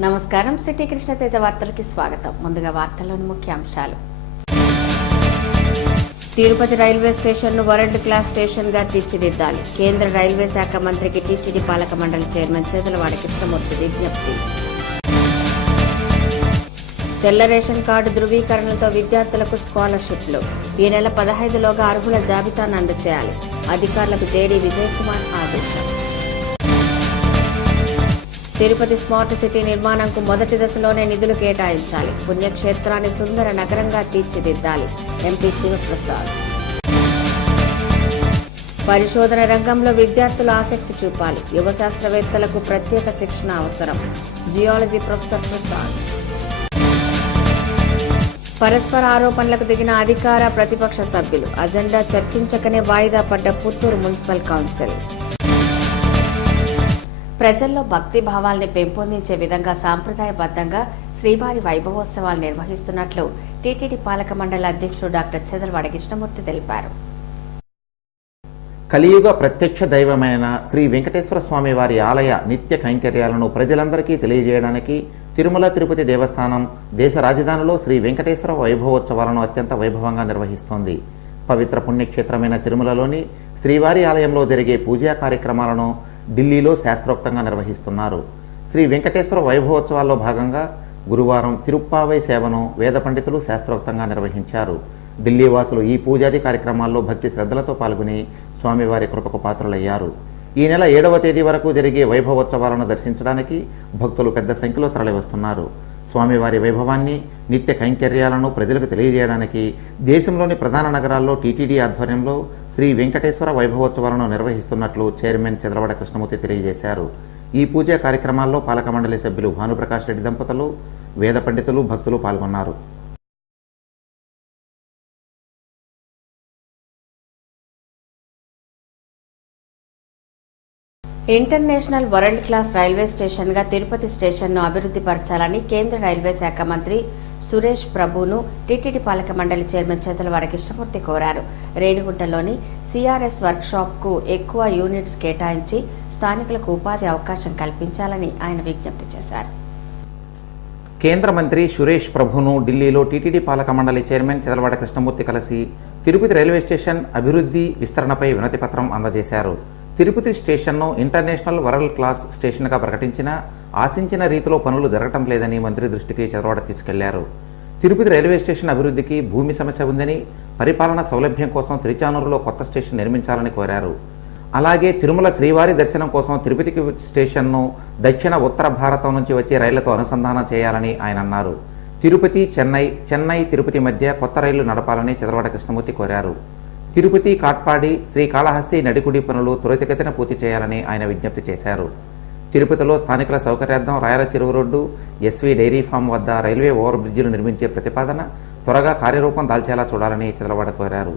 నమస్కారం. సిటీ కృష్ణ తేజ వార్తలకి స్వాగతం. ముందుగా వార్తల్లోని ముఖ్యాంశాలు. తిరుపతి రైల్వే స్టేషన్ను వరల్డ్ క్లాస్ స్టేషన్గా తీర్చిదిద్దాలి. కేంద్ర రైల్వే శాఖ మంత్రికి టీటీడీ పాలక మండలి చైర్మన్ చేతలవాడ కృష్ణమూర్తి విజ్ఞప్తి. తెల్ల రేషన్ కార్డు ధృవీకరణతో విద్యార్థులకు స్కాలర్షిప్లు ఈ నెల 15లోగా అర్హుల జాబితాను అందజేయాలి. అధికారులకు జేడీ విజయ్ కుమార్ ఆదేశం. తిరుపతి స్మార్ట్ సిటీ నిర్మాణంకు మొదటి దశలోనే నిధులు కేటాయించాలి. పుణ్యక్షేత్రాన్ని సుందర నగరంగా తీర్చిదిద్దాలి. ఎంపీ శివప్రసాద్. పరిశోధన రంగంలో విద్యార్థులు ఆసక్తి చూపాలి. యువ శాస్త్రవేత్తలకు ప్రత్యేక శిక్షణ అవసరం. Geology professor Prasad. పరస్పర ఆరోపణలకు దిగిన అధికార ప్రతిపక్ష సభ్యులు. అజెండా చర్చించకనే వాయిదా పడ్డ పుత్తూరు మున్సిపల్ కౌన్సిల్. ప్రజల్లో భక్తి భావాల్ని పెంపొందించే విధంగా సాంప్రదాయబద్ధంగా శ్రీవారి వైభవోత్సవాలు నిర్వహిస్తున్నట్లు టీటీడీ పాలక మండలి అధ్యక్షుడు డాక్టర్ చేతలవాడ కృష్ణమూర్తి తెలిపారు. కలియుగ ప్రత్యక్ష దైవమైన శ్రీ వెంకటేశ్వర స్వామి వారి ఆలయ నిత్య కైంకర్యాలను ప్రజలందరికీ తెలియజేయడానికి తిరుమల తిరుపతి దేవస్థానం దేశ రాజధానిలో శ్రీ వెంకటేశ్వర వైభవోత్సవాలను అత్యంత వైభవంగా నిర్వహిస్తోంది. పవిత్ర పుణ్యక్షేత్రమైన తిరుమలలోని శ్రీవారి ఆలయంలో జరిగే పూజా కార్యక్రమాలను ఢిల్లీలో శాస్త్రోక్తంగా నిర్వహిస్తున్నారు. శ్రీ వెంకటేశ్వర వైభవోత్సవాల్లో భాగంగా గురువారం తిరుప్పావై సేవను వేద పండితులు శాస్త్రోక్తంగా నిర్వహించారు. ఢిల్లీ వాసులు ఈ పూజాది కార్యక్రమాల్లో భక్తి శ్రద్ధలతో పాల్గొని స్వామివారి కృపకు పాత్రులయ్యారు. ఈ నెల 7వ తేదీ వరకు జరిగే వైభవోత్సవాలను దర్శించడానికి భక్తులు పెద్ద సంఖ్యలో తరలివస్తున్నారు. స్వామివారి వైభవాన్ని నిత్య కైంకర్యాలను ప్రజలకు తెలియజేయడానికి దేశంలోని ప్రధాన నగరాల్లో టీటీడీ ఆధ్వర్యంలో శ్రీ వెంకటేశ్వర వైభవోత్సవాలను నిర్వహిస్తున్నట్లు చైర్మన్ చంద్రవడ కృష్ణమూర్తి తెలియజేశారు. ఈ పూజా కార్యక్రమాల్లో పాలక మండలి సభ్యులు భానుప్రకాష్ రెడ్డి దంపతులు, వేద పండితులు, భక్తులు పాల్గొన్నారు. ఇంటర్నేషనల్ వరల్డ్ క్లాస్ రైల్వే స్టేషన్గా తిరుపతి స్టేషన్ను అభివృద్ధి పరచాలని కేంద్ర రైల్వే శాఖ మంత్రి సురేష్ ప్రభును టీటీడీ పాలక మండలి చైర్మన్ చేతలవాడ కృష్ణమూర్తి కోరారు. రేణిగుంటలోని సిఆర్ఎస్ వర్క్షాప్కు ఎక్కువ యూనిట్స్ కేటాయించి స్థానికులకు ఉపాధి అవకాశం కల్పించాలని ఆయన విజ్ఞప్తి చేశారు. కేంద్ర మంత్రి సురేష్ ప్రభును ఢిల్లీలో టీటీడీ పాలక మండలి చైర్మన్ చంద్రవాడ కృష్ణమూర్తి కలిసి తిరుపతి రైల్వే స్టేషన్ అభివృద్ధి విస్తరణపై వినతిపత్రం అందజేశారు. తిరుపతి స్టేషన్ను ఇంటర్నేషనల్ వరల్డ్ క్లాస్ స్టేషన్గా ప్రకటించినా ఆశించిన రీతిలో పనులు జరగటం లేదని మంత్రి దృష్టికి చంద్రవాడ తీసుకెళ్లారు. తిరుపతి రైల్వే స్టేషన్ అభివృద్ధికి భూమి సమస్య ఉందని, పరిపాలన సౌలభ్యం కోసం తిరుచానూరులో కొత్త స్టేషన్ నిర్మించాలని కోరారు. అలాగే తిరుమల శ్రీవారి దర్శనం కోసం తిరుపతికి స్టేషన్ను దక్షిణ ఉత్తర భారతం నుంచి వచ్చే రైళ్లతో అనుసంధానం చేయాలని ఆయన అన్నారు. తిరుపతి చెన్నై తిరుపతి మధ్య కొత్త రైళ్లు నడపాలని చంద్రవాడ కృష్ణమూర్తి కోరారు. తిరుపతి కాట్పాడి శ్రీకాళహస్తి నడికుడి పనులు త్వరితగతిన పూర్తి చేయాలని ఆయన విజ్ఞప్తి చేశారు. తిరుపతిలో స్థానికుల సౌకర్యార్థం రాయల చెరువు రోడ్డు, ఎస్వి డైరీ ఫామ్ వద్ద రైల్వే ఓవర్ బ్రిడ్జిలు నిర్మించే ప్రతిపాదన త్వరగా కార్యరూపం దాల్చేలా చూడాలని చంద్రవాడ కోరారు.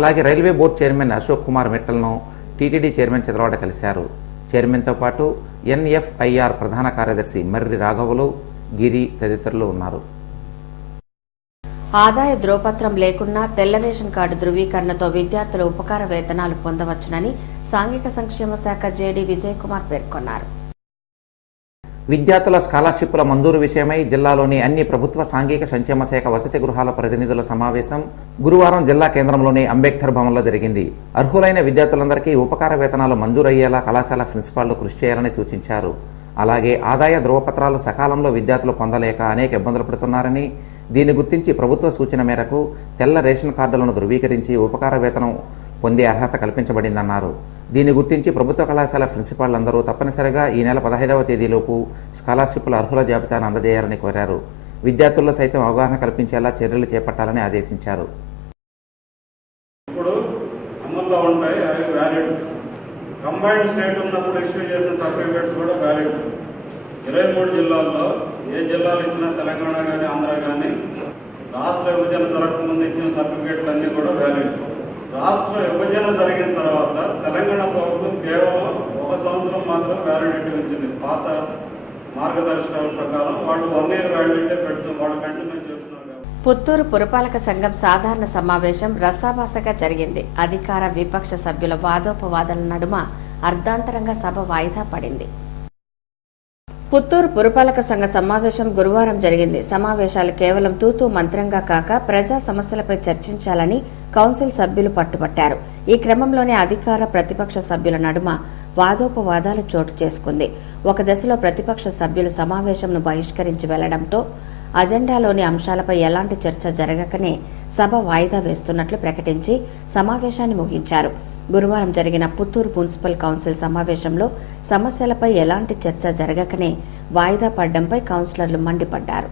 అలాగే railway board chairman Ashok Kumar మిట్టల్ను టీటీడీ చైర్మన్ చంద్రవాడ కలిశారు. చైర్మన్తో పాటు ఎన్ఎఫ్ఐఆర్ ప్రధాన కార్యదర్శి మర్రి రాఘవులు, గిరి తదితరులు ఉన్నారు. ఆదాయ ధ్రువపత్రం లేకున్నా తెల్ల రేషన్ కార్డు ధృవీకరణతో విద్యార్థులు ఉపకార వేతనాలు పొందవచ్చునని సాంఘిక సంక్షేమ శాఖ జేడీ విజయ్ కుమార్ పేర్కొన్నారు. విద్యార్థుల స్కాలర్షిప్ల మంజూరు విషయమై జిల్లాలోని అన్ని ప్రభుత్వ సాంఘిక సంక్షేమ శాఖ వసతి గృహాల ప్రతినిధుల సమావేశం గురువారం జిల్లా కేంద్రంలోని అంబేద్కర్ భవన్లో జరిగింది. అర్హులైన విద్యార్థులందరికీ ఉపకార వేతనాలు మంజూరయ్యేలా కళాశాల ప్రిన్సిపాళ్లు కృషి చేయాలని సూచించారు. అలాగే ఆదాయ ధ్రువపత్రాలు సకాలంలో విద్యార్థులు పొందలేక అనేక ఇబ్బందులు పడుతున్నారని, దీన్ని గుర్తించి ప్రభుత్వ సూచన మేరకు తెల్ల రేషన్ కార్డులను ధృవీకరించి ఉపకార వేతనం పొందే అర్హత కల్పించబడిందన్నారు. దీన్ని గుర్తించి ప్రభుత్వ కళాశాల ప్రిన్సిపాళ్లందరూ తప్పనిసరిగా ఈ నెల 15వ తేదీలోపు స్కాలర్షిప్ల అర్హుల జాబితాను అందజేయాలని కోరారు. విద్యార్థుల్లో సైతం అవగాహన కల్పించేలా చర్యలు చేపట్టాలని ఆదేశించారు. కంబైన్డ్ స్టేట్ ఉన్నప్పుడు ఇష్యూ చేసిన సర్టిఫికేట్స్ కూడా వ్యాలిడ్. 23 జిల్లాల్లో ఏ జిల్లాలు ఇచ్చినా తెలంగాణ కానీ ఆంధ్ర కానీ రాష్ట్ర విభజన జరగకముందు ఇచ్చిన సర్టిఫికేట్లు అన్నీ కూడా వ్యాలిడ్. రాష్ట్ర విభజన జరిగిన తర్వాత తెలంగాణ ప్రభుత్వం కేవలం 1 సంవత్సరం మాత్రం వ్యాలిడిటీ ఉంచింది. పాత మార్గదర్శకాల ప్రకారం వాళ్ళు 1 year వ్యాలిడిటీ పెడుతుంది, వాళ్ళు కంటిన్యూ చేస్తున్నారు. పుత్తూరు పురపాలక సంఘం సాధారణ సమావేశం రసాభాసగా జరిగింది. అధికార విపక్ష సభ్యుల వాదోపవాదాల నడుమ అర్ధాంతరంగా సభ వాయిదా పడింది. పుత్తూరు పురపాలక సంఘ సమావేశం గురువారం జరిగింది. సమావేశాలు కేవలం తూతూ మంత్రంగా కాక ప్రజా సమస్యలపై చర్చించాలని కౌన్సిల్ సభ్యులు పట్టుబట్టారు. ఈ క్రమంలోనే అధికార ప్రతిపక్ష సభ్యుల నడుమ వాదోపవాదాలు చోటు చేసుకుంది. ఒక దశలో ప్రతిపక్ష సభ్యులు సమావేశంను బహిష్కరించి వెళ్లడంతో అజెండాలోని అంశాలపై ఎలాంటి చర్చ జరగకనే సభ వాయిదా వేస్తున్నట్లు ప్రకటించి సమావేశాన్ని ముగించారు. గురువారం జరిగిన పుత్తూరు మున్సిపల్ కౌన్సిల్ సమావేశంలో సమస్యలపై ఎలాంటి చర్చ జరగకనే వాయిదా పడడంపై కౌన్సిలర్లు మండిపడ్డారు.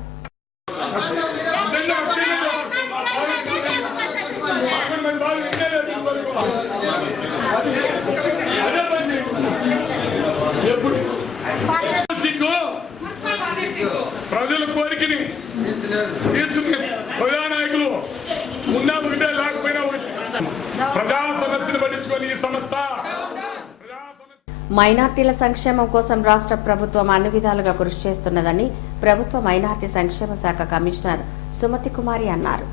ప్రజల కోరికని తీర్చుకునే ప్రజానాయకులు ఉన్నా ఒకటే లేకపోయినా ఒకటి ప్రజా సమస్యను పట్టించుకొని ఈ సంస్థ మైనార్టీల సంక్షేమం కోసం రాష్ట్ర ప్రభుత్వం అన్ని విధాలుగా కృషి చేస్తున్నదని ప్రభుత్వ మైనార్టీ సంక్షేమ శాఖ కమిషనర్ సుమతి కుమారి అన్నారు.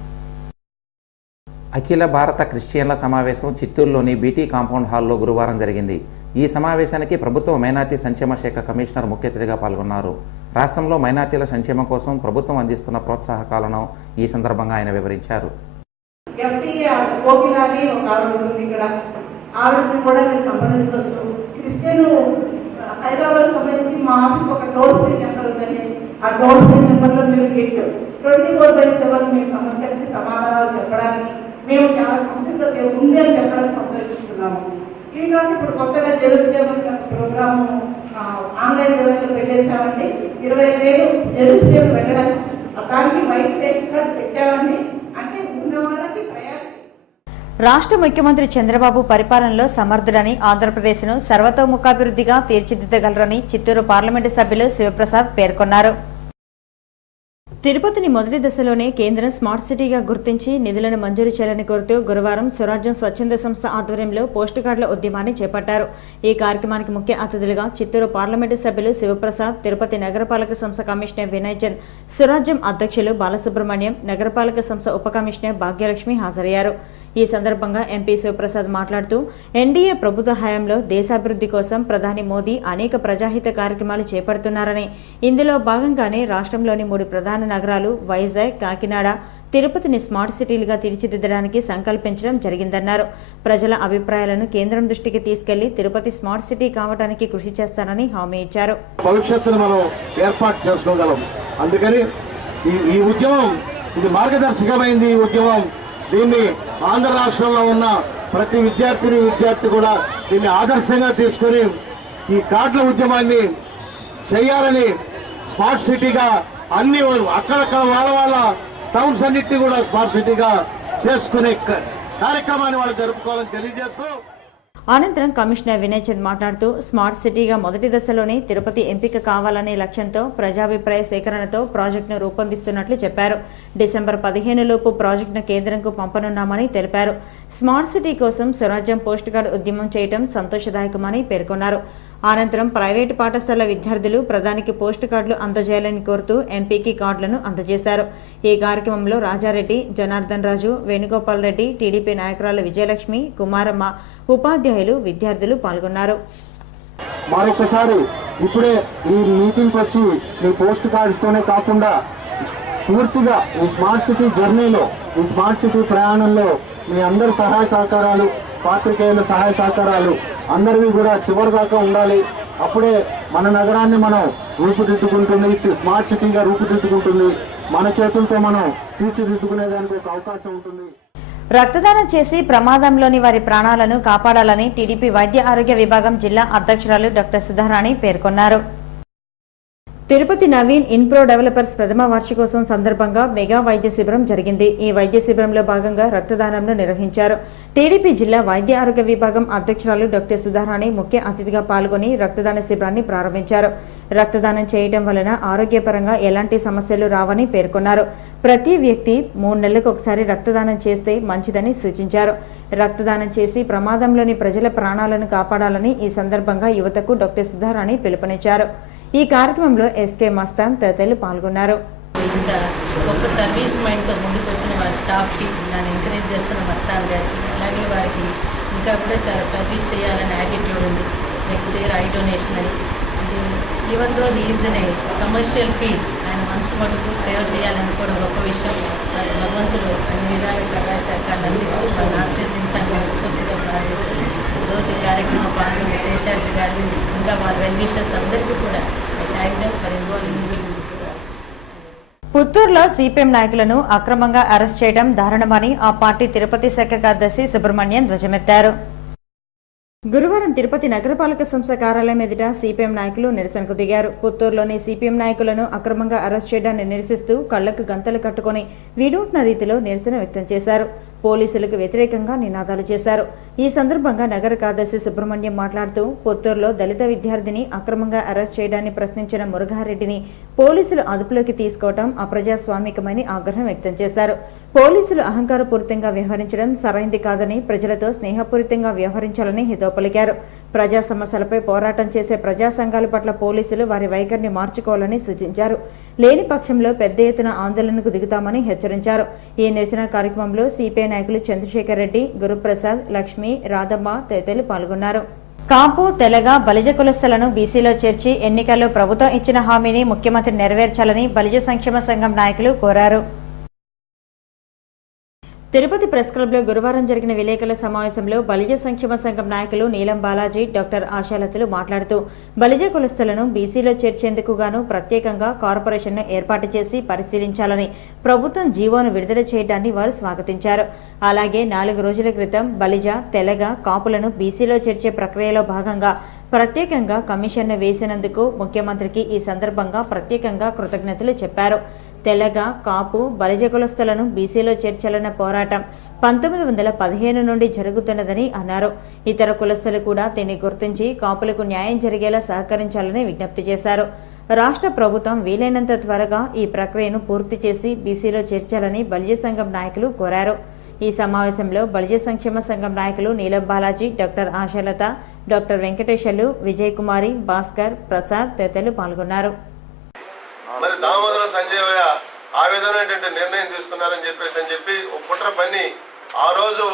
అఖిల భారత క్రిస్టియన్ల సమావేశం చిత్తూరులోని బీటీ కాంపౌండ్ హాల్లో గురువారం జరిగింది. ఈ సమావేశానికి ప్రభుత్వ మైనార్టీ సంక్షేమ శాఖ కమిషనర్ ముఖ్య అతిథిగా పాల్గొన్నారు. రాష్ట్రంలో మైనార్టీల సంక్షేమం కోసం ప్రభుత్వం అందిస్తున్న ప్రోత్సాహకాలను ఈ సందర్భంగా ఆయన వివరించారు. హైదరాబాద్ సంబంధించి మా ఆఫీస్ ఒక టోల్ ఫ్రీ నెంబర్ ఉందండి. ఆ టోల్ ఫ్రీ నెంబర్లో మీరు 24/7 మీ సమస్యలకి సమాధానాలు చెప్పడానికి మేము చాలా సంసిద్ధత ఉంది అని చెప్పడానికి సంప్రదిస్తున్నాము. ఇది కాదు ఇప్పుడు కొత్తగా జెరూసలేం ప్రోగ్రాము ఆన్లైన్ లెవెల్లో పెట్టేసామండి. 20,000 జెరూసలేం పెట్టడానికి దానికి వైట్ రేట్ కార్డ్ పెట్టామండి. అంటే ఉన్న వాళ్ళకి రాష్ట్ర ముఖ్యమంత్రి చంద్రబాబు పరిపాలనలో సమర్థుడని, ఆంధ్రప్రదేశ్ను సర్వతోముఖాభివృద్ధిగా తీర్చిదిద్దగలరని చిత్తూరు పార్లమెంటు సభ్యులు శివప్రసాద్ పేర్కొన్నారు. తిరుపతిని మొదటి దశలోనే కేంద్రం స్మార్ట్ సిటీగా గుర్తించి నిధులను మంజూరు చేయాలని కోరుతూ గురువారం స్వరాజ్యం స్వచ్ఛంద సంస్థ ఆధ్వర్యంలో పోస్టు కార్డుల ఉద్యమాన్ని చేపట్టారు. ఈ కార్యక్రమానికి ముఖ్య అతిథులుగా చిత్తూరు పార్లమెంటు సభ్యులు శివప్రసాద్, తిరుపతి నగరపాలక సంస్థ కమిషనర్ వినయ్ చంద్, స్వరాజ్యం అధ్యక్షులు బాలసుబ్రహ్మణ్యం, నగరపాలక సంస్థ ఉప కమిషనర్ భాగ్యలక్ష్మి హాజరయ్యారు. ఈ సందర్భంగా ఎంపీ శివప్రసాద్ మాట్లాడుతూ ఎన్డీఏ ప్రభుత్వ హయాంలో దేశాభివృద్ధి కోసం ప్రధాని మోదీ అనేక ప్రజాహిత కార్యక్రమాలు చేపడుతున్నారని, ఇందులో భాగంగానే రాష్ట్రంలోని 3 ప్రధాన నగరాలు వైజాగ్, కాకినాడ, తిరుపతిని స్మార్ట్ సిటీలుగా తీర్చిదిద్దడానికి సంకల్పించడం జరిగిందన్నారు. ప్రజల అభిప్రాయాలను కేంద్రం దృష్టికి తీసుకెళ్లి తిరుపతి స్మార్ట్ సిటీ కావడానికి కృషి చేస్తానని హామీ ఇచ్చారు. భవిష్యత్తును మనం ఏర్పాటు చేసుకోగలం. అందుకని ఈ ఉద్యమం ఇది మార్గదర్శకమైంది. ఈ ఉద్యమం దీన్ని ఆంధ్ర రాష్ట్రంలో ఉన్న ప్రతి విద్యార్థి కూడా దీన్ని ఆదర్శంగా తీసుకొని ఈ కార్డుల ఉద్యమాన్ని చేయాలని, స్మార్ట్ సిటీగా అన్ని అక్కడక్కడ వాళ్ళ టౌన్స్ అన్నింటినీ కూడా స్మార్ట్ సిటీగా చేసుకునే కార్యక్రమాన్ని వాళ్ళు జరుపుకోవాలని తెలియజేస్తూ అనంతరం కమిషనర్ వినయ్ చంద్ మాట్లాడుతూ స్మార్ట్ సిటీగా మొదటి దశలోనే తిరుపతి ఎంపిక కావాలనే లక్ష్యంతో ప్రజాభిప్రాయ సేకరణతో ప్రాజెక్టును రూపొందిస్తున్నట్లు చెప్పారు. డిసెంబర్ 15 లోపు ప్రాజెక్టును కేంద్రంకు పంపనున్నామని తెలిపారు. స్మార్ట్ సిటీ కోసం స్వరాజ్యం పోస్ట్ కార్డు ఉద్యమం చేయడం సంతోషదాయకమని పేర్కొన్నారు. అనంతరం ప్రైవేటు పాఠశాల విద్యార్థులు ప్రధానికి పోస్టు కార్డులు అందజేయాలని కోరుతూ ఎంపీకి కార్డులను అందజేశారు. ఈ కార్యక్రమంలో రాజారెడ్డి, జనార్దన్ రాజు, వేణుగోపాల్ రెడ్డి, టీడీపీ నాయకురాలు విజయలక్ష్మి, కుమారమ్మ, ఉపాధ్యాయులు, విద్యార్థులు పాల్గొన్నారు. మరొకసారి ఇప్పుడే ఈ మీటింగ్కి వచ్చి మీ పోస్ట్ కార్డ్స్తోనే కాకుండా పూర్తిగా ఈ స్మార్ట్ సిటీ జర్నీలో, ఈ స్మార్ట్ సిటీ ప్రయాణంలో మీ అందరి సహాయ సహకారాలు, పాత్రికేయుల సహాయ సహకారాలు అందరివి కూడా చివరి దాకా ఉండాలి. అప్పుడే మన నగరాన్ని మనం రూపుదిద్దుకుంటుంది, స్మార్ట్ సిటీగా రూపుదిద్దుకుంటుంది. మన చేతులతో మనం తీర్చిదిద్దుకునేదానికి ఒక అవకాశం ఉంటుంది. రక్తదానం చేసి ప్రమాదంలోని వారి ప్రాణాలను కాపాడాలని టీడీపీ వైద్య ఆరోగ్య విభాగం జిల్లా అధ్యక్షురాలు డాక్టర్ సుధారాణి పేర్కొన్నారు. తిరుపతి నవీన్ ఇన్ప్రో డెవలపర్స్ ప్రథమ వార్షికోత్సవం సందర్భంగా మెగా వైద్య శిబిరం జరిగింది. ఈ వైద్య శిబిరంలో భాగంగా రక్తదానంను నిర్వహించారు. టీడీపీ జిల్లా వైద్య ఆరోగ్య విభాగం అధ్యక్షురాలు డాక్టర్ సుధారాణి ముఖ్య అతిథిగా పాల్గొని రక్తదాన శిబిరాన్ని ప్రారంభించారు. రక్తదానం చేయడం వలన ఆరోగ్యపరంగా ఎలాంటి సమస్యలు రావని పేర్కొన్నారు. ప్రతి వ్యక్తి 3 నెలలకు ఒకసారి రక్తదానం చేస్తే మంచిదని సూచించారు. రక్తదానం చేసి ప్రమాదంలోని ప్రజల ప్రాణాలను కాపాడాలని ఈ సందర్భంగా యువతకు డాక్టర్ సుధారాణి పిలుపునిచ్చారు. ఈ కార్యక్రమంలో ఎస్కే మస్తాన్ తదితరులు పాల్గొన్నారు. ఇంత గొప్ప సర్వీస్ మైండ్తో ముందుకు వచ్చిన వారి స్టాఫ్కి నన్ను ఎంకరేజ్ చేస్తున్న మస్తాన్ గారికి, అలాగే వారికి ఇంకా కూడా చాలా సర్వీస్ చేయాలని యాటిట్యూడ్ ఉంది. నెక్స్ట్ ఇయర్ ఐ డొనేషన్ అని, అంటే even though he is in a commercial field, ఆయన మనసు మటుకు సేవ చేయాలని కూడా గొప్ప విషయం. మరి భగవంతుడు అన్ని విధాల సహాయ సహకారాలు అందిస్తూ వారిని ఆశీర్వదించాలని మనస్ఫూర్తిగా ప్రార్థిస్తూ ఈరోజు కార్యక్రమం పాల్గొన్న శేషాద్రి గారు ఇంకా వారి వెల్ విషర్స్ అందరికీ కూడా I thank them for involving in this. పుత్తూరులో సిపిఎం నాయకులను అక్రమంగా అరెస్ట్ చేయడం దారుణమని ఆ పార్టీ తిరుపతి శాఖ కార్యదర్శి సుబ్రహ్మణ్యం ధ్వజమెత్తారు. గురువారం తిరుపతి నగరపాలక సంస్థ కార్యాలయం ఎదుట సిపిఎం నాయకులు నిరసనకు దిగారు. పుత్తూరులోని సిపిఎం నాయకులను అక్రమంగా అరెస్ట్ చేయడాన్ని నిరసిస్తూ కళ్లకు గంతలు కట్టుకుని వినూత్న రీతిలో నిరసన వ్యక్తం చేశారు. పోలీసులకు వ్యతిరేకంగా నినాదాలు చేశారు. ఈ సందర్భంగా నగర కార్యదర్శి సుబ్రహ్మణ్యం మాట్లాడుతూ పుత్తూరులో దళిత విద్యార్థిని అక్రమంగా అరెస్ట్ చేయడాన్ని ప్రశ్నించిన మురుఘారెడ్డిని పోలీసులు అదుపులోకి తీసుకోవడం అప్రజాస్వామికమని ఆగ్రహం వ్యక్తం చేశారు. పోలీసులు అహంకారపూరితంగా వ్యవహరించడం సరైంది కాదని, ప్రజలతో స్నేహపూరితంగా వ్యవహరించాలని హితవు పలికారు. ప్రజా సమస్యలపై పోరాటం చేసే ప్రజా సంఘాల పట్ల పోలీసులు వారి వైఖరిని మార్చుకోవాలని సూచించారు. లేని పక్షంలో పెద్ద ఎత్తున ఆందోళనకు దిగుతామని హెచ్చరించారు. ఈ నిరసన కార్యక్రమంలో సిపిఐ నాయకులు చంద్రశేఖర్ రెడ్డి, గురుప్రసాద్, లక్ష్మి, రాధమ్మ తదితరులు పాల్గొన్నారు. కాపు, తెలగ, బలిజ కులస్తులను బీసీలో చేర్చి ఎన్నికల్లో ప్రభుత్వం ఇచ్చిన హామీని ముఖ్యమంత్రి నెరవేర్చాలని బలిజ సంక్షేమ సంఘం నాయకులు కోరారు. తిరుపతి ప్రెస్ క్లబ్లో గురువారం జరిగిన విలేకరుల సమావేశంలో బలిజ సంక్షేమ సంఘం నాయకులు నీలం బాలాజీ, డాక్టర్ ఆశాలతలు మాట్లాడుతూ బలిజ కులస్తులను బీసీలో చేర్చేందుకు గాను ప్రత్యేకంగా కార్పొరేషన్ను ఏర్పాటు చేసి పరిశీలించాలని ప్రభుత్వం జీవోను విడుదల చేయడాన్ని వారు స్వాగతించారు. అలాగే 4 రోజుల క్రితం బలిజ, తెలగ, కాపులను బీసీలో చేర్చే ప్రక్రియలో భాగంగా ప్రత్యేకంగా కమిషన్ను వేసినందుకు ముఖ్యమంత్రికి ఈ సందర్భంగా ప్రత్యేకంగా కృతజ్ఞతలు చెప్పారు. తెలగ, కాపు, బలిజ కులస్తులను బీసీలో చేర్చాలన్న పోరాటం 1915 నుండి జరుగుతున్నదని అన్నారు. ఇతర కులస్తులు కూడా దీన్ని గుర్తించి కాపులకు న్యాయం జరిగేలా సహకరించాలని విజ్ఞప్తి చేశారు. రాష్ట్ర ప్రభుత్వం వీలైనంత త్వరగా ఈ ప్రక్రియను పూర్తి చేసి బీసీలో చేర్చాలని బలిజ సంఘం నాయకులు కోరారు. ఈ సమావేశంలో బలిజ సంక్షేమ సంఘం నాయకులు నీలం బాలాజీ, డాక్టర్ ఆశాలత, డాక్టర్ వెంకటేశ్వర్లు, విజయ్ కుమారి, భాస్కర్, ప్రసాద్ తదితరులు పాల్గొన్నారు. మరి దామోదర సంజయ్ ఆ విధమైనటువంటి నిర్ణయం తీసుకున్నారని చెప్పి ఒక కుట్ర పని ఆ రోజు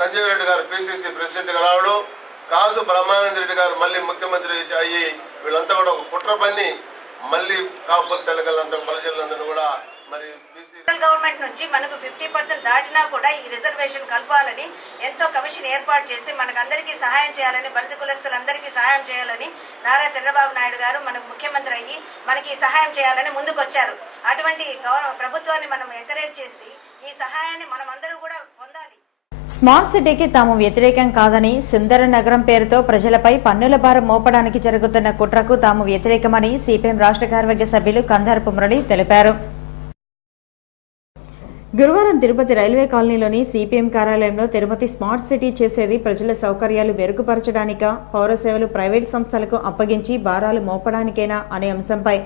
సంజయ్ రెడ్డి గారు పిసిసి ప్రెసిడెంట్గా రావడం, కాసు బ్రహ్మానంద రెడ్డి గారు మళ్ళీ ముఖ్యమంత్రి అయ్యి వీళ్ళంతా కూడా ఒక కుట్ర పని మళ్ళీ కాపు తెలగలంతా బలజలందరూ కూడా మరి గవర్నమెంట్ నుంచి మనకు 50% దాటినా కూడా ఈ రిజర్వేషన్ కలపాలని ఎంతో కమిషన్ ఏర్పాటు చేసి మనకందరికీ సహాయం చేయాలని, బలిజ కులస్తులందరికీ సహాయం చేయాలని నారా చంద్రబాబు నాయుడు గారు మనకు ముఖ్యమంత్రి అయ్యి మనకి సహాయం చేయాలని ముందుకొచ్చారు. అటువంటి ప్రభుత్వాన్ని మనం ఎంకరేజ్ చేసి ఈ సహాయాన్ని మనం అందరూ కూడా పొందాలి. స్మార్ట్ సిటీకి తాము వ్యతిరేకం కాదని, సుందర నగరం పేరుతో ప్రజలపై పన్నుల భారం మోపడానికి జరుగుతున్న కుట్రకు తాము వ్యతిరేకమని సిపిఎం రాష్ట్ర కార్యవర్గ సభ్యులు కందారపు మురళి తెలిపారు. గురువారం తిరుపతి రైల్వే కాలనీలోని సిపిఎం కార్యాలయంలో తిరుపతి స్మార్ట్ సిటీ చేసేది ప్రజల సౌకర్యాలు మెరుగుపరచడానికా, పౌర సేవలు ప్రైవేటు సంస్థలకు అప్పగించి భారాలు మోపడానికేనా అనే అంశంపై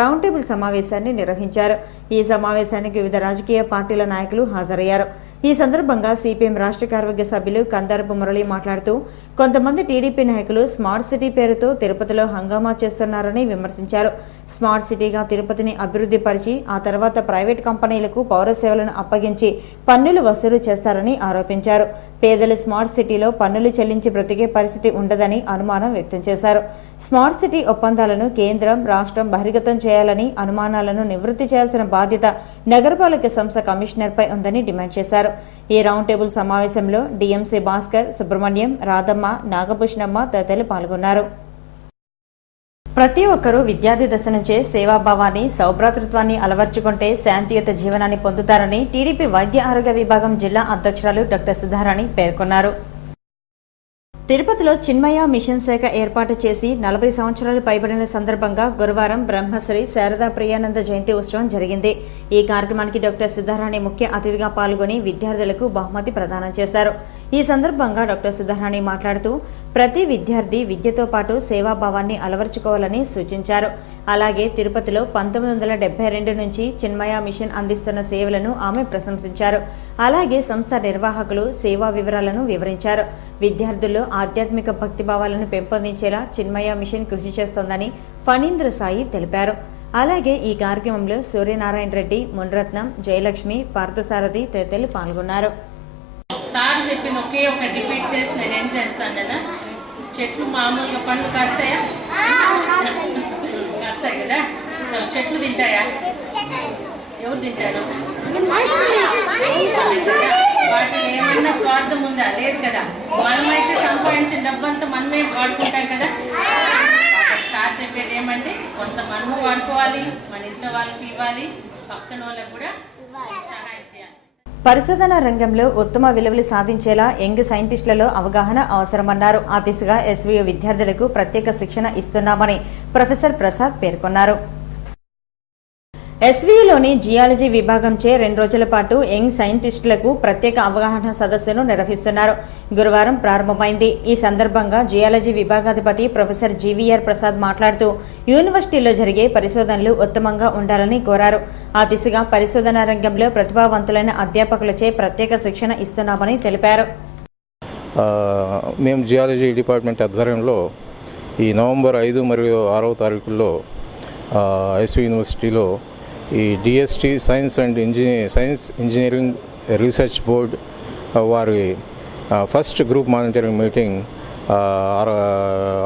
రౌండ్ టేబుల్ సమావేశాన్ని నిర్వహించారు. ఈ సమావేశానికి వివిధ రాజకీయ పార్టీల నాయకులు హాజరయ్యారు. ఈ సందర్భంగా సిపిఎం రాష్ట్ర కార్యవర్గ సభ్యులు కందారపు మురళి మాట్లాడుతూ కొంతమంది టీడీపీ నాయకులు స్మార్ట్ సిటీ పేరుతో తిరుపతిలో హంగామా చేస్తున్నారని విమర్శించారు. స్మార్ట్ సిటీగా తిరుపతిని అభివృద్ధి పరిచి ఆ తర్వాత ప్రైవేట్ కంపెనీలకు పౌర సేవలను అప్పగించి పన్నులు వసూలు చేస్తారని ఆరోపించారు. పేదలు స్మార్ట్ సిటీలో పన్నులు చెల్లించి బ్రతికే పరిస్థితి ఉండదని అనుమానం వ్యక్తం చేశారు. స్మార్ట్ సిటీ ఒప్పందాలను కేంద్రం, రాష్ట్రం బహిర్గతం చేయాలని, అనుమానాలను నివృత్తి చేయాల్సిన బాధ్యత నగరపాలక సంస్థ కమిషనర్పై ఉందని డిమాండ్ చేశారు. ఈ రౌండ్ టేబుల్ సమావేశంలో డిఎంసీ భాస్కర్, సుబ్రహ్మణ్యం, రాధమ్మ, నాగభూషణమ్మ తదితరులు పాల్గొన్నారు. ప్రతి ఒక్కరూ విద్యార్థి దశ నుంచే సేవాభావాన్ని, సౌభ్రాతృత్వాన్ని అలవర్చుకుంటే శాంతియుత జీవనాన్ని పొందుతారని టీడీపీ వైద్య ఆరోగ్య విభాగం జిల్లా అధ్యక్షురాలు డాక్టర్ సుధారాణి పేర్కొన్నారు. తిరుపతిలో చిన్మయ మిషన్ శాఖ ఏర్పాటు చేసి 40 సంవత్సరాలు పైబడిన సందర్భంగా గురువారం బ్రహ్మశ్రీ శారదా ప్రియానంద జయంతి ఉత్సవం జరిగింది. ఈ కార్యక్రమానికి డాక్టర్ సుధారాణి ముఖ్య అతిథిగా పాల్గొని విద్యార్థులకు బహుమతి ప్రదానం చేశారు. ఈ సందర్భంగా డాక్టర్ సుధారాణి మాట్లాడుతూ ప్రతి విద్యార్థి విద్యతో పాటు సేవాభావాన్ని అలవర్చుకోవాలని సూచించారు. అలాగే తిరుపతిలో 1972 నుంచి చిన్మయ మిషన్ అందిస్తున్న సేవలను ఆమె ప్రశంసించారు. అలాగే సంస్థ నిర్వాహకులు సేవా వివరాలను వివరించారు. విద్యార్థుల్లో ఆధ్యాత్మిక భక్తిభావాలను పెంపొందించేలా చిన్మయ మిషన్ కృషి చేస్తోందని ఫణీంద్ర సాయి తెలిపారు. అలాగే ఈ కార్యక్రమంలో సూర్యనారాయణ రెడ్డి, మున్రత్నం, జయలక్ష్మి, పార్థసారథి తదితరులు పాల్గొన్నారు. సార్ చెప్పింది ఒకే ఒకటి రిపీట్ చేసి నేను ఏం చేస్తాను కదా, చెట్లు మామూలుగా పండ్లు కాస్తాయా? కదా. సో చెట్లు తింటాయా? ఎవరు తింటారు? వాటిలో ఏమన్నా స్వార్థం ఉందా? లేదు కదా. మనమైతే సంపాదించిన డబ్బంతా మనమే వాడుకుంటాం కదా. సార్ చెప్పేది ఏమంటే కొంత మనము వాడుకోవాలి, మన ఇంట్లో వాళ్ళకి ఇవ్వాలి, పక్కన వాళ్ళకి కూడా సహాయం చేయాలి. పరిశోధన రంగంలో ఉత్తమ విలువలు సాధించేలా యంగ్ సైంటిస్టులలో అవగాహన అవసరమన్నారు. ఆ దిశగా ఎస్వీయు విద్యార్థులకు ప్రత్యేక శిక్షణ ఇస్తున్నామని ప్రొఫెసర్ ప్రసాద్ పేర్కొన్నారు. ఎస్వీయులోని జియాలజీ విభాగంచే 2 రోజుల పాటు యంగ్ సైంటిస్టులకు ప్రత్యేక అవగాహన సదస్సును నిర్వహిస్తున్నారు. గురువారం ప్రారంభమైంది. ఈ సందర్భంగా జియాలజీ విభాగాధిపతి ప్రొఫెసర్ జీవీఆర్ ప్రసాద్ మాట్లాడుతూ యూనివర్సిటీలో జరిగే పరిశోధనలు ఉత్తమంగా ఉండాలని కోరారు. ఆ దిశగా పరిశోధన రంగంలో ప్రతిభావంతులైన అధ్యాపకులచే ప్రత్యేక శిక్షణ ఇస్తున్నామని తెలిపారు. మేము జియాలజీ డిపార్ట్మెంట్ ఆధ్వర్యంలో ఈ నవంబర్ 5 మరియు 6వ తారీఖుల్లో ఎస్వీ యూనివర్సిటీలో ఈ DST science engineering research board వారి first group monitoring meeting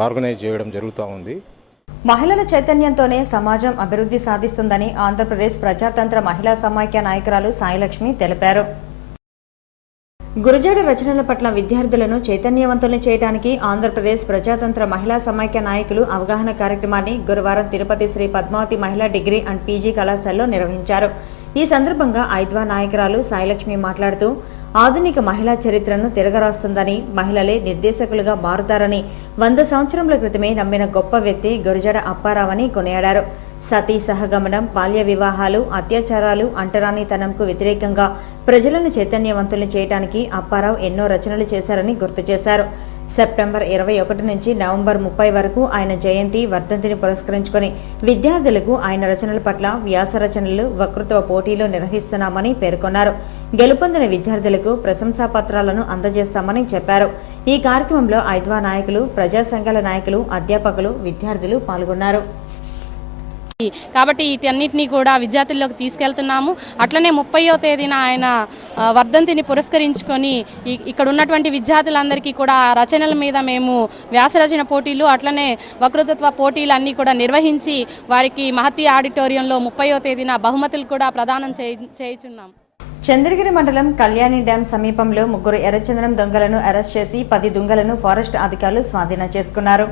organise చేయడం జరుగుతూ ఉంది. మహిళల చైతన్యంతోనే సమాజం అభివృద్ధి సాధిస్తుందని ఆంధ్రప్రదేశ్ ప్రజాతంత్ర మహిళా సమాఖ్య నాయకురాలు సాయిలక్ష్మి తెలిపారు. గురజాడ రచనల పట్ల విద్యార్థులను చైతన్యవంతులను చేయడానికి ఆంధ్రప్రదేశ్ ప్రజాతంత్ర మహిళా సమాఖ్య నాయకులు అవగాహన కార్యక్రమాన్ని గురువారం తిరుపతి శ్రీ పద్మావతి మహిళా డిగ్రీ అండ్ పీజీ కళాశాలలో నిర్వహించారు. ఈ సందర్భంగా ఐద్వా నాయకురాలు సాయిలక్ష్మి మాట్లాడుతూ ఆధునిక మహిళా చరిత్రను తిరగరాస్తుందని, మహిళలే నిర్దేశకులుగా మారుతారని 100 సంవత్సరముల క్రితమే నమ్మిన గొప్ప వ్యక్తి గురజాడ అప్పారావని కొనియాడారు. సతీ సహగమనం, బాల్య వివాహాలు, అత్యాచారాలు, అంటరానితనంకు వ్యతిరేకంగా ప్రజలను చైతన్యవంతులను చేయడానికి అప్పారావు ఎన్నో రచనలు చేశారని గుర్తు చేశారు. సెప్టెంబర్ 21 నుంచి నవంబర్ 30 వరకు ఆయన జయంతి, వర్ధంతిని పురస్కరించుకొని విద్యార్థులకు ఆయన రచనల పట్ల వ్యాస రచనలు, వక్తృత్వ పోటీలు నిర్వహిస్తున్నామని పేర్కొన్నారు. గెలుపొందిన విద్యార్థులకు ప్రశంసా పత్రాలను అందజేస్తామని చెప్పారు. ఈ కార్యక్రమంలో ఐద్వా నాయకులు, ప్రజా సంఘాల నాయకులు, అధ్యాపకులు, విద్యార్థులు పాల్గొన్నారు. కాబట్టి వీటన్నిటినీ కూడా విద్యార్థుల్లోకి తీసుకెళ్తున్నాము. అట్లనే 30వ తేదీన ఆయన వర్ధంతిని పురస్కరించుకొని ఇక్కడ ఉన్నటువంటి విద్యార్థులందరికీ కూడా రచనల మీద మేము వ్యాసరచన పోటీలు, అట్లనే వక్తృత్వ పోటీలు అన్నీ కూడా నిర్వహించి వారికి మహతి ఆడిటోరియంలో 30వ తేదీన బహుమతులు కూడా ప్రదానం చేయుచున్నాం. చంద్రగిరి మండలం కళ్యాణి డ్యాం సమీపంలో 3 ఎర్రచందనం దొంగలను అరెస్ట్ చేసి 10 దుంగలను ఫారెస్ట్ అధికారులు స్వాధీనం చేసుకున్నారు.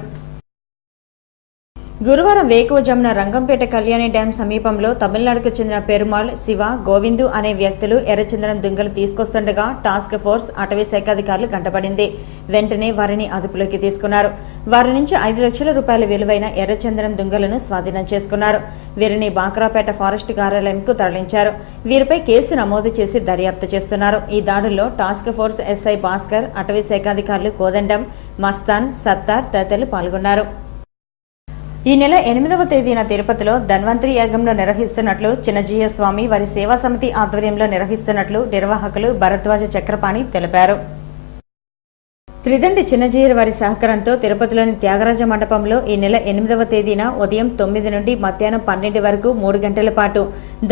గురువారం వేకువజామున రంగంపేట కళ్యాణి డ్యాం సమీపంలో తమిళనాడుకు చెందిన పెరుమాళ్, శివ, గోవిందు అనే వ్యక్తులు ఎర్రచందనం దుంగలు తీసుకొస్తుండగా టాస్క్ ఫోర్స్, అటవీ శాఖ అధికారులు కంటపడింది. వెంటనే వారిని అదుపులోకి తీసుకున్నారు. వారి నుంచి 5 లక్షల రూపాయల విలువైన ఎర్రచందనం దుంగలను స్వాధీనం చేసుకున్నారు. వీరిని బాక్రాపేట ఫారెస్ట్ కార్యాలయంకు తరలించారు. వీరిపై కేసు నమోదు చేసి దర్యాప్తు చేస్తున్నారు. ఈ దాడుల్లో టాస్క్ ఫోర్స్ ఎస్ఐ భాస్కర్, అటవీ శాఖ అధికారులు కోదండం, మస్తాన్, సత్తార్ తదితరులు పాల్గొన్నారు. ఈ నెల 8వ తేదీన తిరుపతిలో ధన్వంతరి యాగంలో నిర్వహిస్తున్నట్లు చిన్నజీయ స్వామి వారి సేవా సమితి ఆధ్వర్యంలో నిర్వహిస్తున్నట్లు నిర్వాహకులు భరద్వాజ చక్రపాణి తెలిపారు. త్రిదండి చిన్నజీయర్ వారి సహకారంతో తిరుపతిలోని త్యాగరాజ మండపంలో ఈ నెల 8వ తేదీన ఉదయం 9 నుండి మధ్యాహ్నం 12 వరకు 3 గంటల పాటు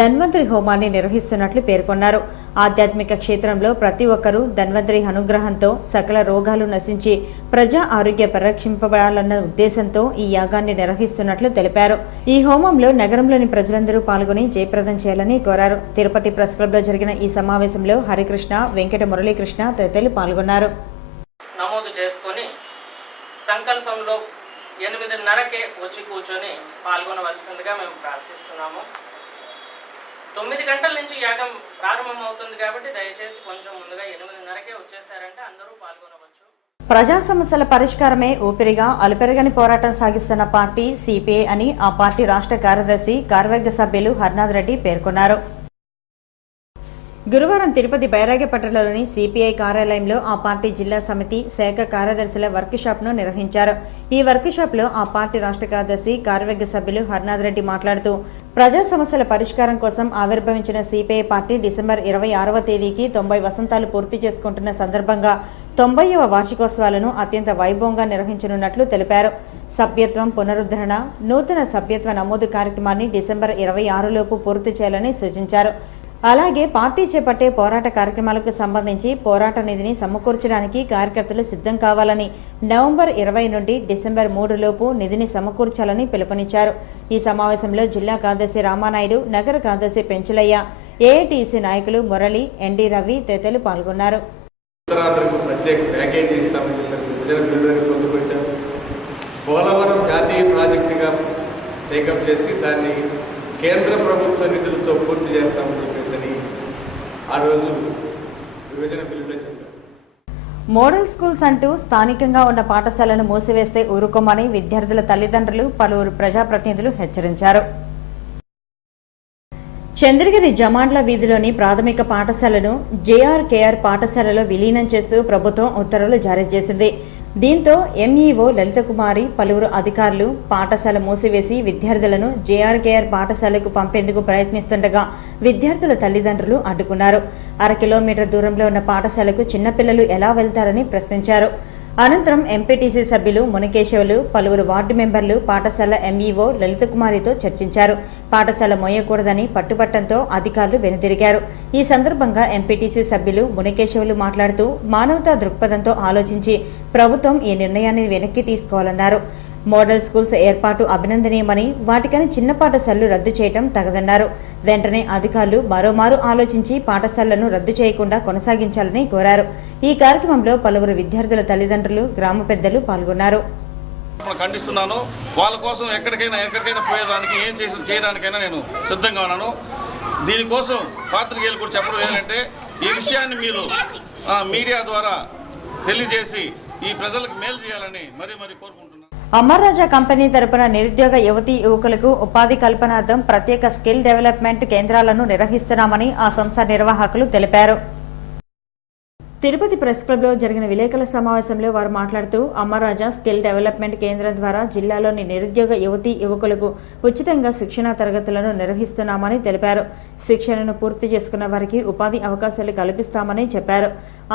ధన్వంతరి హోమాన్ని నిర్వహిస్తున్నట్లు పేర్కొన్నారు. ఆధ్యాత్మిక క్షేత్రంలో ప్రతి ఒక్కరూ ధన్వంతరి అనుగ్రహంతో సకల రోగాలు నశించి ప్రజా ఆరోగ్య పరిరక్షింపబడాలన్న ఉద్దేశంతో ఈ యాగాన్ని నిర్వహిస్తున్నట్లు తెలిపారు. ఈ హోమంలో నగరంలోని ప్రజలందరూ పాల్గొని జయప్రదం చేయాలని కోరారు. తిరుపతి ప్రెస్ క్లబ్లో జరిగిన ఈ సమావేశంలో హరికృష్ణ, వెంకట మురళీకృష్ణ తదితరులు పాల్గొన్నారు. నమోదు చేసుకొని సంకల్పంలో 8:30కే వచ్చి కూర్చొని పాల్గొనవలసిందిగా మేము ప్రార్థిస్తున్నాము. 9 గంటల నుంచి యాగం ప్రారంభం అవుతుంది కాబట్టి దయచేసి కొంచెం ముందుగా 8:30కే వచ్చేసారంటే అందరూ పాల్గొనవచ్చు. ప్రజా సమస్యల పరిష్కారమే ఊపిరిగా అలుపెరగని పోరాటం సాగిస్తున్న పార్టీ సిపిఐ అని ఆ పార్టీ రాష్ట్ర కార్యదర్శి, కార్యవర్గ సభ్యులు హర్నాథ్ రెడ్డి పేర్కొన్నారు. గురువారం తిరుపతి బైరాగపట్టణంలోని సిపిఐ కార్యాలయంలో ఆ పార్టీ జిల్లా సమితి, శాఖ కార్యదర్శుల వర్క్ షాప్ను నిర్వహించారు. ఈ వర్క్ షాప్లో ఆ పార్టీ రాష్ట్ర కార్యదర్శి, కార్యవర్గ సభ్యులు హర్నాథ్ రెడ్డి మాట్లాడుతూ ప్రజా సమస్యల పరిష్కారం కోసం ఆవిర్భవించిన సిపిఐ పార్టీ డిసెంబర్ 26వ తేదీకి 90 వసంతాలు పూర్తి చేసుకుంటున్న సందర్భంగా 90వ వార్షికోత్సవాలను అత్యంత వైభవంగా నిర్వహించనున్నట్లు తెలిపారు. సభ్యత్వం పునరుద్ధరణ, నూతన సభ్యత్వ నమోదు కార్యక్రమాన్ని డిసెంబర్ 26లోపు పూర్తి చేయాలని సూచించారు. అలాగే పార్టీ చేపట్టే పోరాట కార్యక్రమాలకు సంబంధించి పోరాట నిధిని సమకూర్చడానికి కార్యకర్తలు సిద్ధం కావాలని నవంబర్ 20 నుండి డిసెంబర్ 3 లోపు నిధిని సమకూర్చాలని పిలుపునిచ్చారు. ఈ సమావేశంలో జిల్లా కార్యదర్శి రామానాయుడు, నగర కార్యదర్శి పెంచులయ్య, ఏఐటీసీ నాయకులు మురళి, ఎన్డీ రవి తదితరులు పాల్గొన్నారు. ఉత్తరాంధ్రకు ప్రత్యేక ప్యాకేజీ ఇస్తామని చెప్పి విభజన బిల్లుని పొందుపరిచారు. పోలవరం జాతీయ ప్రాజెక్టుగా టేకప్ చేసి దాన్ని కేంద్ర ప్రభుత్వ నిధులతో పూర్తి చేస్తామని చెప్పేసి ఆ రోజు విభజన బిల్లులో చెప్పారు. మోడల్ స్కూల్స్ అంటూ స్థానికంగా ఉన్న పాఠశాలను మూసివేస్తే ఊరుకోమని విద్యార్థుల తల్లిదండ్రులు, పలువురు ప్రజాప్రతినిధులు హెచ్చరించారు. చంద్రగిరి జమాండ్ల వీధిలోని ప్రాథమిక పాఠశాలను జేఆర్కేఆర్ పాఠశాలలో విలీనం చేస్తూ ప్రభుత్వం ఉత్తర్వులు జారీ చేసింది. దీంతో ఎంఈఓ లలితకుమారి, పలువురు అధికారులు పాఠశాల మూసివేసి విద్యార్థులను జేఆర్కేఆర్ పాఠశాలకు పంపేందుకు ప్రయత్నిస్తుండగా విద్యార్థుల తల్లిదండ్రులు అడ్డుకున్నారు. 1/2 కిలోమీటర్ దూరంలో ఉన్న పాఠశాలకు చిన్నపిల్లలు ఎలా వెళ్తారని ప్రశ్నించారు. అనంతరం ఎంపీటీసీ సభ్యులు మునికేశవులు, పలువురు వార్డు మెంబర్లు పాఠశాల ఎంఈఓ లలితకుమారితో చర్చించారు. పాఠశాల మోయకూడదని పట్టుబట్టంతో అధికారులు వెనుతిరిగారు. ఈ సందర్భంగా ఎంపీటీసీ సభ్యులు మునికేశవులు మాట్లాడుతూ మానవతా దృక్పథంతో ఆలోచించి ప్రభుత్వం ఈ నిర్ణయాన్ని వెనక్కి తీసుకోవాలన్నారు. మోడల్ స్కూల్స్ ఏర్పాటు అభినందనీయమని, వాటికని చిన్న పాఠశాలలు రద్దు చేయడం తగదన్నారు. వెంటనే అధికారులు మరోమారు ఆలోచించి పాఠశాలలను రద్దు చేయకుండా కొనసాగించాలని కోరారు. ఈ కార్యక్రమంలో పలువురు విద్యార్థుల తల్లిదండ్రులు, గ్రామ పెద్దలు పాల్గొన్నారు. ఖండిస్తున్నాను. వాళ్ళ కోసం ఎక్కడికైనా పోయేదానికి చేయడానికైనా నేను సిద్ధంగా ఉన్నాను. దీనికోసం పాత్రికేయులు కూడా చెప్పడం ఏంటంటే ఈ విషయాన్ని మీరు మీడియా ద్వారా తెలియజేసి ఈ ప్రజలకు మేలు చేయాలని మరీ కోరుకుంటున్నాను. అమర్ రాజా కంపెనీ తరపున నిరుద్యోగ యువతీ యువకులకు ఉపాధి కల్పనార్థం ప్రత్యేక స్కిల్ డెవలప్మెంట్ కేంద్రాలను నిర్వహిస్తున్నామని ఆ సంస్థ నిర్వాహకులు తెలిపారు. తిరుపతి ప్రెస్ క్లబ్లో జరిగిన విలేకరుల సమావేశంలో వారు మాట్లాడుతూ అమర్రాజా స్కిల్ డెవలప్మెంట్ కేంద్రం ద్వారా జిల్లాలోని నిరుద్యోగ యువతీ యువకులకు ఉచితంగా శిక్షణా తరగతులను నిర్వహిస్తున్నామని తెలిపారు. శిక్షణను పూర్తి చేసుకున్న వారికి ఉపాధి అవకాశాలు కల్పిస్తామని చెప్పారు.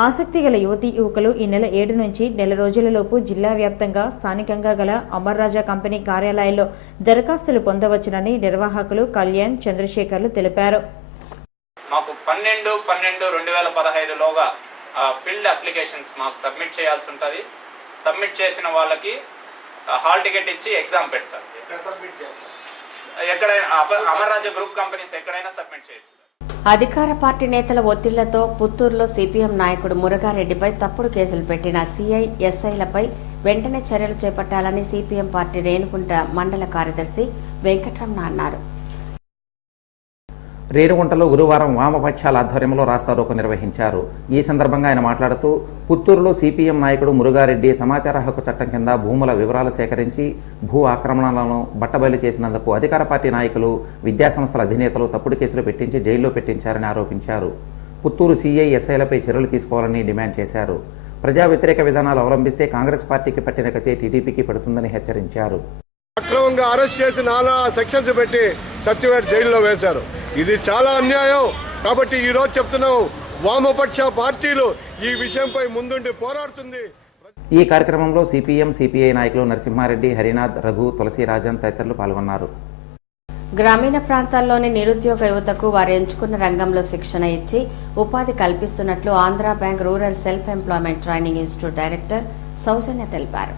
ఆసక్తి గల యువతీ యువకులు ఈ నెల 7 నుంచి నెల రోజులలోపు జిల్లా వ్యాప్తంగా స్థానికంగా గల అమర్రాజా కంపెనీ కార్యాలయాల్లో దరఖాస్తులు పొందవచ్చునని నిర్వాహకులు కళ్యాణ్, చంద్రశేఖర్లు తెలిపారు. మాకు 12/12/2015లోగా ఫీల్డ్ అప్లికేషన్స్ మాకు సబ్మిట్ చేయాల్సి ఉంటుంది. సబ్మిట్ చేసిన వాళ్ళకి హాల్ టికెట్ ఇచ్చి ఎగ్జామ్ పెడతారు. ఎక్కడైనా అమర్రాజా గ్రూప్ కంపెనీస్ ఎక్కడైనా సబ్మిట్ చేయొచ్చు. అధికార పార్టీ నేతల ఒత్తిళ్లతో పుత్తూరులో సిపిఎం నాయకుడు మురగారెడ్డిపై తప్పుడు కేసులు పెట్టిన సిఐ, ఎస్ఐలపై వెంటనే చర్యలు చేపట్టాలని సిపిఎం పార్టీ రేణుగుంట మండల కార్యదర్శి వెంకటరమణ అన్నారు. రేణుగుంటలో గురువారం వామపక్షాల ఆధ్వర్యంలో రాస్తారోకో నిర్వహించారు. ఈ సందర్భంగా ఆయన మాట్లాడుతూ పుత్తూరులో సిపిఎం నాయకుడు మురుగారెడ్డి సమాచార హక్కు చట్టం కింద భూముల వివరాలు సేకరించి భూ ఆక్రమణలను బట్టబయలు చేసినందుకు అధికార పార్టీ నాయకులు, విద్యాసంస్థల అధినేతలు తప్పుడు కేసులు పెట్టించి జైల్లో పెట్టించారని ఆరోపించారు. పుత్తూరు సిఐ, ఎస్ఐలపై చర్యలు తీసుకోవాలని డిమాండ్ చేశారు. ప్రజా వ్యతిరేక విధానాలు అవలంబిస్తే కాంగ్రెస్ పార్టీకి పట్టిన గతే టీడీపీకి పడుతుందని హెచ్చరించారు. అక్రమంగా అరెస్ట్ చేసి 4 సెక్షన్స్ పెట్టి సత్యవేట జైల్లో వేశారు. ఇది చాలా అన్యాయం. కాబట్టి ఈ రోజు చెప్తున్నాం, వామపక్ష పార్టీలు ఈ విషయంపై ముందుండి పోరాడుతుంది. ఈ కార్యక్రమంలో సిపిఎం, సిపిఐ నాయకులు నరసింహారెడ్డి, హరినాథ్, రఘు, తులసిరాజన్ తదితరులు పాల్గొన్నారు. గ్రామీణ ప్రాంతాల్లోని నిరుద్యోగ యువతకు వారు ఎంచుకున్న రంగంలో శిక్షణ ఇచ్చి ఉపాధి కల్పిస్తున్నట్లు Andhra bank rural self employment training institute director Soujanya తెలిపారు.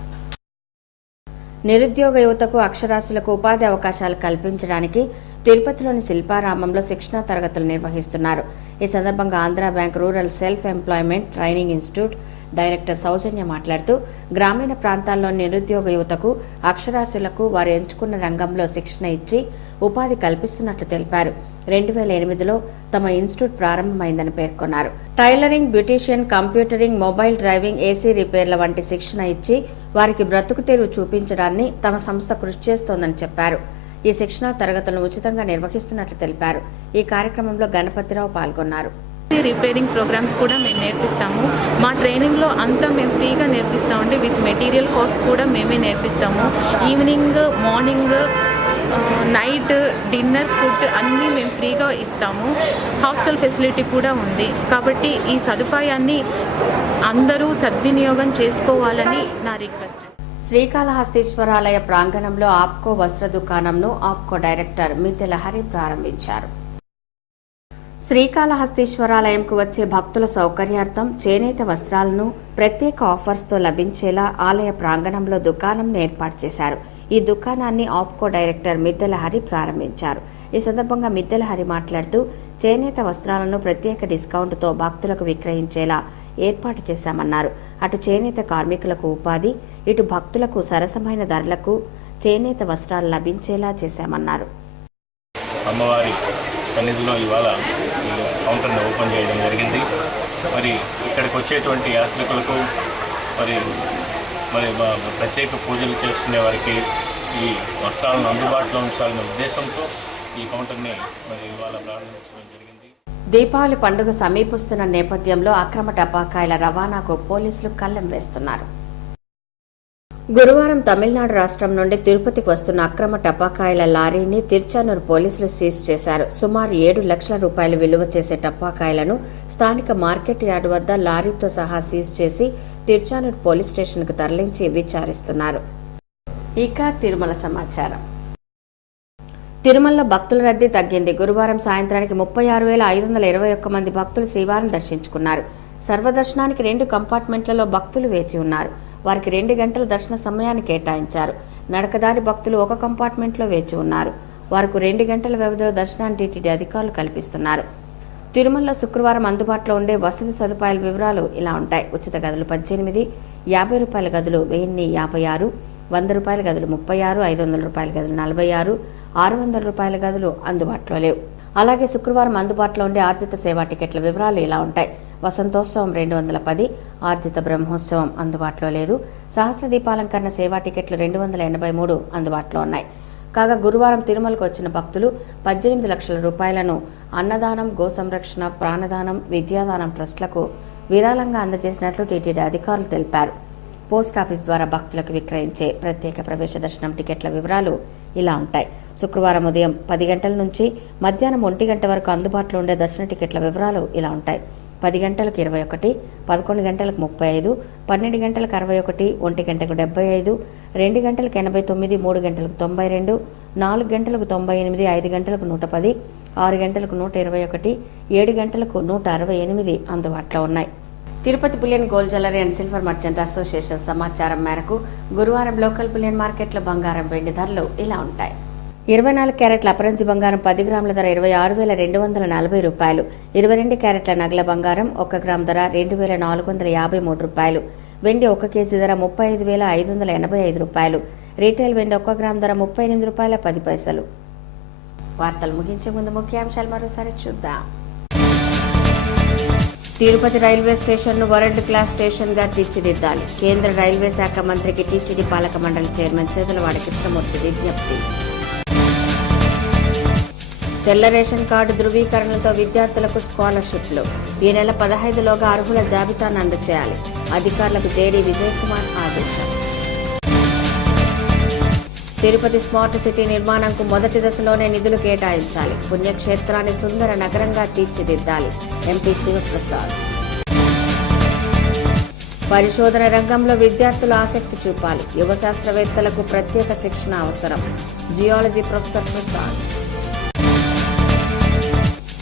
నిరుద్యోగ యువతకు అక్షరాస్యులకు ఉపాధి అవకాశాలు కల్పించడానికి తిరుపతిలోని శిల్పారామంలో శిక్షణా తరగతులు నిర్వహిస్తున్నారు. ఈ సందర్భంగా Andhra bank rural self employment training institute director Soujanya మాట్లాడుతూ గ్రామీణ ప్రాంతాల్లోని నిరుద్యోగ యువతకు అక్షరాస్యులకు వారు ఎంచుకున్న రంగంలో శిక్షణ ఇచ్చి ఉపాధి కల్పిస్తున్నట్లు తెలిపారు. 2008లో తమ ఇన్స్టిట్యూట్ ప్రారంభమైందని పేర్కొన్నారు. Tailoring, beautician, computering, mobile driving, AC రిపేర్ల వంటి శిక్షణ ఇచ్చి వారికి బ్రతుకు తెరువు చూపించడాన్ని తమ సంస్థ కృషి చేస్తోందని చెప్పారు. ఈ శిక్షణా తరగతులను ఉచితంగా నిర్వహిస్తున్నట్లు తెలిపారు. ఈ కార్యక్రమంలో గణపతిరావు పాల్గొన్నారు. రిపేరింగ్ ప్రోగ్రామ్స్ కూడా మేము నేర్పిస్తాము. మా ట్రైనింగ్లో అంతా మేము ఫ్రీగా నేర్పిస్తామండి. విత్ మెటీరియల్ కాస్ట్ కూడా మేమే నేర్పిస్తాము. Evening, morning, night, dinner, food అన్నీ మేము ఫ్రీగా ఇస్తాము. హాస్టల్ ఫెసిలిటీ కూడా ఉంది. కాబట్టి ఈ సదుపాయాన్ని అందరూ సద్వినియోగం చేసుకోవాలని నా రిక్వెస్ట్. శ్రీకాళహస్తీశ్వరాలయ ప్రాంగణంలో ఆప్కో వస్త్ర దుకాణంను ఆప్కో డైరెక్టర్ మితెల హరి ప్రారంభించారు. శ్రీకాళహస్తీశ్వరాలయంకు వచ్చే భక్తుల సౌకర్యార్థం చేనేత వస్త్రాలను ప్రత్యేక ఆఫర్స్తో లభించేలా ఆలయ ప్రాంగణంలో దుకాణం ఏర్పాటు చేశారు. ఈ దుకాణాన్ని ఆప్కో డైరెక్టర్ మిద్దెల హరి ప్రారంభించారు. ఈ సందర్భంగా మిద్దెల హరి మాట్లాడుతూ చేనేత వస్త్రాలను ప్రత్యేక డిస్కౌంట్తో భక్తులకు విక్రయించేలా ఏర్పాటు చేశామన్నారు. అటు చేనేత కార్మికులకు ఉపాధి, ఇటు భక్తులకు సరసమైన ధరలకు చేనేత వస్త్రాలు లభించేలా చేశామన్నారు. అమ్మవారి సన్నిధిలో ఇవాళ కౌంటర్ని ఓపెన్ చేయడం జరిగింది. మరి ఇక్కడికి వచ్చేటువంటి యాత్రికులకు మరి ప్రత్యేక పూజలు చేసుకునే వారికి ఈ వస్త్రాలను అందుబాటులో ఉంచాలనే ఉద్దేశంతో ఈ కౌంటర్ని మరి ఇవాళ ప్రారంభించడం జరిగింది. దీపావళి పండుగ సమీపిస్తున్న నేపథ్యంలో అక్రమ టపాకాయల రవాణాకు పోలీసులు కళ్లెం వేస్తున్నారు. గురువారం తమిళనాడు రాష్ట్రం నుండి తిరుపతికి వస్తున్న అక్రమ టపాకాయల లారీని తిరుచానూరు పోలీసులు సీజ్ చేశారు. సుమారు 7 లక్షల రూపాయలు విలువ చేసే టపాకాయలను స్థానిక మార్కెట్ యార్డు వద్ద లారీతో సహా సీజ్ చేసి తిరుచానూరు పోలీస్ స్టేషన్కు తరలించి విచారిస్తున్నారు. ఇక తిరుమల సమాచారం. తిరుమలలో భక్తుల రద్దీ తగ్గింది. గురువారం సాయంత్రానికి 36,521 మంది భక్తులు శ్రీవారిని దర్శించుకున్నారు. సర్వదర్శనానికి 2 కంపార్ట్మెంట్లలో భక్తులు వేచి ఉన్నారు. వారికి 2 గంటల దర్శన సమయాన్ని కేటాయించారు. నడకదారి భక్తులు ఒక కంపార్ట్మెంట్లో వేచి ఉన్నారు. వారికి 2 గంటల వ్యవధిలో దర్శనాన్ని టీటీడీ అధికారులు కల్పిస్తున్నారు. తిరుమలలో శుక్రవారం అందుబాటులో ఉండే వసతి సదుపాయాల వివరాలు ఇలా ఉంటాయి. ఉచిత గదులు 18, 50 రూపాయల గదులు 1056, 100 రూపాయల గదులు 36, 500 రూపాయల గదులు 46, 600 రూపాయల గదులు అందుబాటులో లేవు. అలాగే శుక్రవారం అందుబాటులో ఉండే ఆర్జిత సేవా టికెట్ల వివరాలు ఇలా ఉంటాయి. వసంతోత్సవం 210, ఆర్జిత బ్రహ్మోత్సవం అందుబాటులో లేదు. సహస్ర దీపాలంకరణ సేవా టికెట్లు 283 అందుబాటులో ఉన్నాయి. కాగా గురువారం తిరుమలకు వచ్చిన భక్తులు 18 లక్షల రూపాయలను అన్నదానం, గో సంరక్షణ, ప్రాణదానం, విద్యాదానం ట్రస్టులకు విరాళంగా అందజేసినట్లు టీటీడీ అధికారులు తెలిపారు. పోస్టాఫీస్ ద్వారా భక్తులకు విక్రయించే ప్రత్యేక ప్రవేశ దర్శనం టికెట్ల వివరాలు ఇలా ఉంటాయి. శుక్రవారం ఉదయం 10 గంటల నుంచి మధ్యాహ్నం 1 గంట వరకు అందుబాటులో ఉండే దర్శన టికెట్ల వివరాలు ఇలా ఉంటాయి. 10 గంటలకు 21, 11 గంటలకు 35, 12 గంటలకు 61, 1 గంటకు 75, 2 గంటలకు 89, 3 గంటలకు 92, 4 గంటలకు 98, 5 గంటలకు 110, 6 గంటలకు 121, 7 గంటలకు 168 అందుబాటులో ఉన్నాయి. Tirupati bullion gold jewellery and silver merchant association సమాచారం మేరకు గురువారం లోకల్ బులియన్ మార్కెట్లో బంగారం, వెండి ధరలు ఇలా ఉంటాయి. 24 క్యారెట్ల అపరంజి బంగారం 10 గ్రాముల ధర 26,240 రూపాయలు. 22 క్యారెట్ల నగల బంగారం 1 గ్రాము ధర 2,453 రూపాయలు. వెండి 1 కేజీ ధర 35,585 రూపాయలు. రీటైల్ వెండి 1 గ్రాము ధర 38 రూపాయల 10 పైసలు. వార్తలు ముగించే ముందు ముఖ్యాంశాలు మరోసారి చూద్దాం. తిరుపతి రైల్వే స్టేషన్ను వరల్డ్ క్లాస్ స్టేషన్గా తీర్చిదిద్దాలి. కేంద్ర రైల్వే శాఖ మంత్రికి టీటీడీ పాలక మండలి చైర్మన్ చేతులవాడ కృష్ణమూర్తి విజ్ఞప్తి. తెల్ల రేషన్ కార్డు ధృవీకరణలతో విద్యార్థులకు స్కాలర్షిప్లు ఈ నెల 15లోగా అర్హుల జాబితాను అందజేయాలి. అధికారులకు జేడీ విజయ్ కుమార్ ఆదేశం. తిరుపతి స్మార్ట్ సిటీ నిర్మాణంకు మొదటి దశలోనే నిధులు కేటాయించాలి. పుణ్యక్షేత్రాన్ని సుందర నగరంగా తీర్చిదిద్దాలి. ఎంపీ శివప్రసాద్. పరిశోధన రంగంలో విద్యార్థులు ఆసక్తి చూపాలి. యువ శాస్త్రవేత్తలకు ప్రత్యేక శిక్షణ అవసరం. Geology professor Prasad.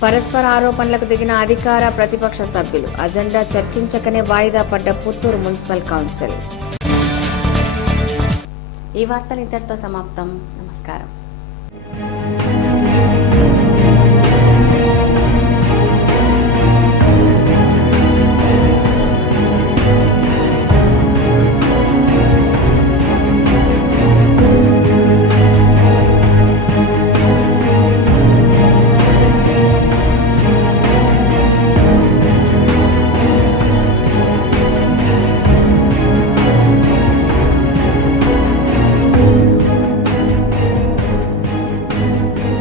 పరస్పర ఆరోపణలకు దిగిన అధికార ప్రతిపక్ష సభ్యులు. అజెండా చర్చించకనే వాయిదా పడ్డ పుత్తూరు మున్సిపల్ కౌన్సిల్. ఈ వార్తలు ఇంతటితో సమాప్తం. నమస్కారం.